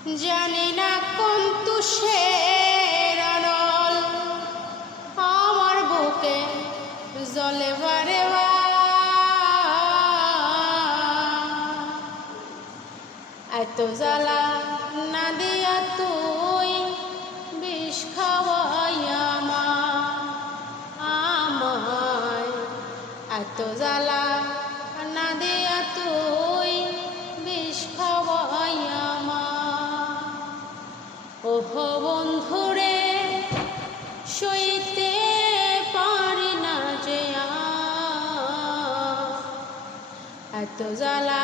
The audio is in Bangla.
জানি না কোন তুষের আড়ল আমার বুকে জলে বারে এত জ্বালা না দিয়া তুই বিষ খাওয়াইয়া আমায় এত জ্বালা না দিয়া তুই বিষ খাওয়াইয়া ওহ বন্ধুরে সইতে পারি না যে এত জ্বালা